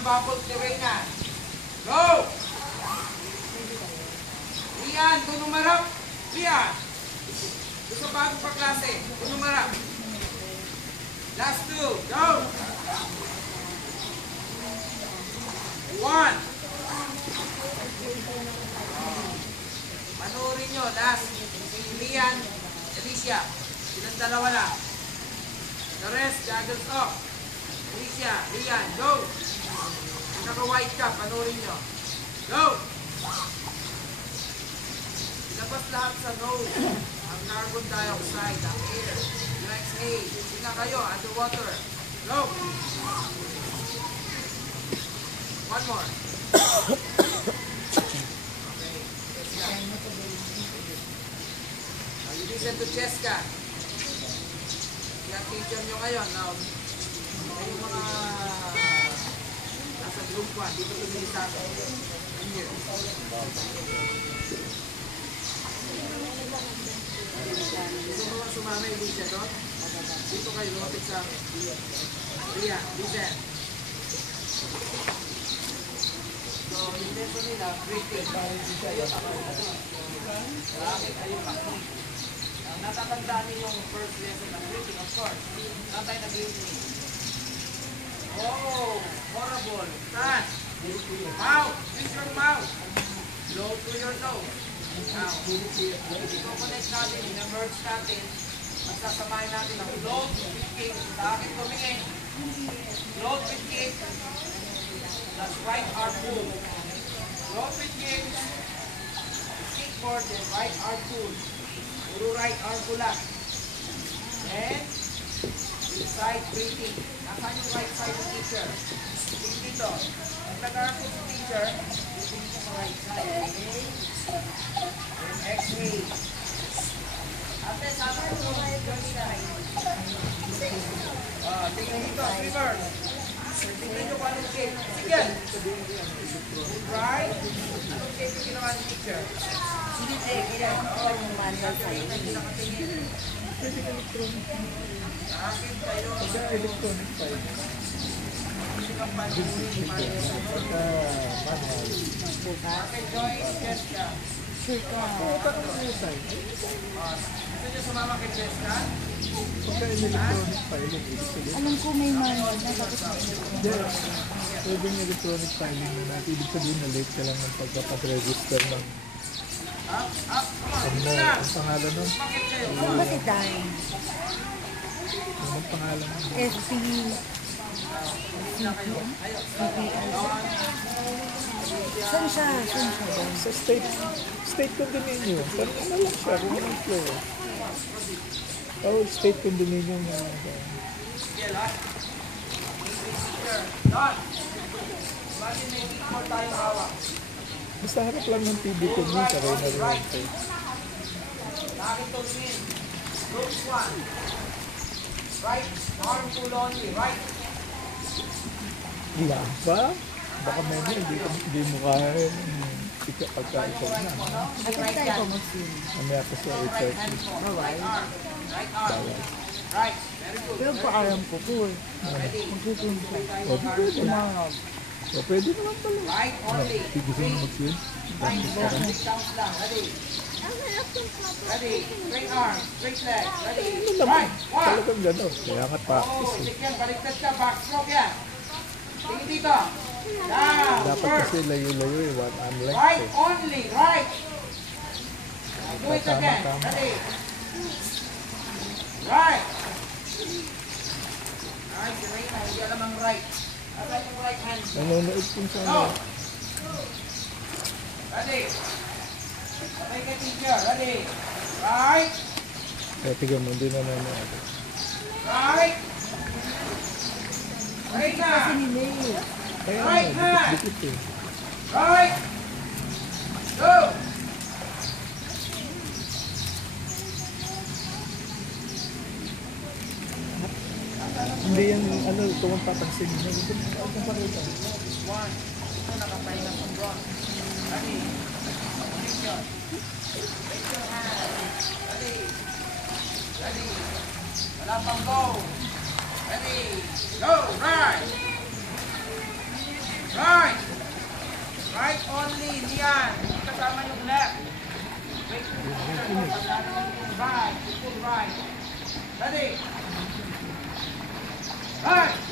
ng bubble kay Reyna. Go! Rian, doon umarap. Rian. Gusto bagong paklase. Doon umarap. Last two. Go! 1. Panoorin nyo. Last. Si Rian, Alicia. Silang dalawa lang. The rest, goggles off. Alicia, Rian, go! Naka-white ka, panoorin nyo. Go! Ilabas lahat sa nose. Ang carbon dioxide, ang air. Yung exhale. Tingnan kayo, underwater. Go! One more. Okay. You listen to Cheska. Yung teacher nyo ngayon, now, yung mga nasa group 1, dito tumili sa akin. Here. Gusto mo bang sumama yung Lisa doon? Dito kayo, lumapit sa akin. Ria, listen. So, yung lesson nila, breathing. Kayo, bakit kayo bakit? Natatandaan niyo yung first lesson ng breathing, of course. Saan tayo nag-breathing? Oh, horrible. Saan? Mouth. Use your mouth. Blow through your nose. Now, i-connect natin, i-merge natin. Magsasamahin natin ang float with kick. Sa akin tumingin. Float with kick. That's right arm pull. Float with kick. Kick forward and right arm pull. Puro right arm pull lang. And side breathing. Nasaan yung right side ng teacher? Tingin dito. Pag nag-arm pull ng teacher, breathing dito sa right side. Okay? And exhale. Ate, sama ito mga exercise. Tingin dito, reverse. Tingnan nyo kung anong shape. Sige. Right. Anong shape yung ginawa ng teacher? Sige, kaya yung manual sa'yo. Hindi nakatingin. Akin kayo. Electronic file. Hindi kang pansin. Akin, join, Jessica. Gusto nyo sumama kay Jessica? Pagka electronic filing, Alam ko may manual na tapos pwedeng electronic filing na natin. Ibig sabihin na late ka lang ng pagkapag-register ng ang pangalan nun. ano ba si Dan? Ang pangalan nun. Saan siya? Sa state condominium. Saan na lang siya? Kung anong floor. Oh, state condominium na. Basta harap lang ng TV ko mo sa Reyna Road. Right arm pull only, right. Wala ba? Baka may hindi mo kaya pagka-ikaw na. Bakit tayo po mag-swim? Mamaya pa sa 8:30. Bawal. Bawal. Right, very good. Pero paalam ko po eh. Magsusun siya. Tumawag. O, pwede naman pala. Right only. Gusto mo mag-swim? Right, counts lang. Ready? Ready? Straight arm, straight leg. Ready? Right, one. Talagang gano'n. Kaya nga Oh, practice eh. sige yan, baliktad ka, backstroke yan. Tingin dito. Down, Dapat first. kasi layo-layo eh. One arm length Right eh. only, right. Do it again. Tama. Ready? Right. Right, si Reyna, hindi alam ang right. Alam yung right hand. Nanonood kung saan. Go. Ready? Okay ka, teacher. Ready? Right. Kaya tignan mo, hindi nanonood. Right. Reyna. Kaya Right hand. dikit-dikit eh. Right. Go. Hindi yan, ano, ito ang papansin. Ito ang pakita. One. Ito nakapahinga sa bronze. Ready? Position. Raise your hand. Ready? Ready? Wala pang go. Ready? Go. Right. Right only, hindi yan. Hindi kasama yung left. Wait, kasama yung right. Full right. Ready? Right.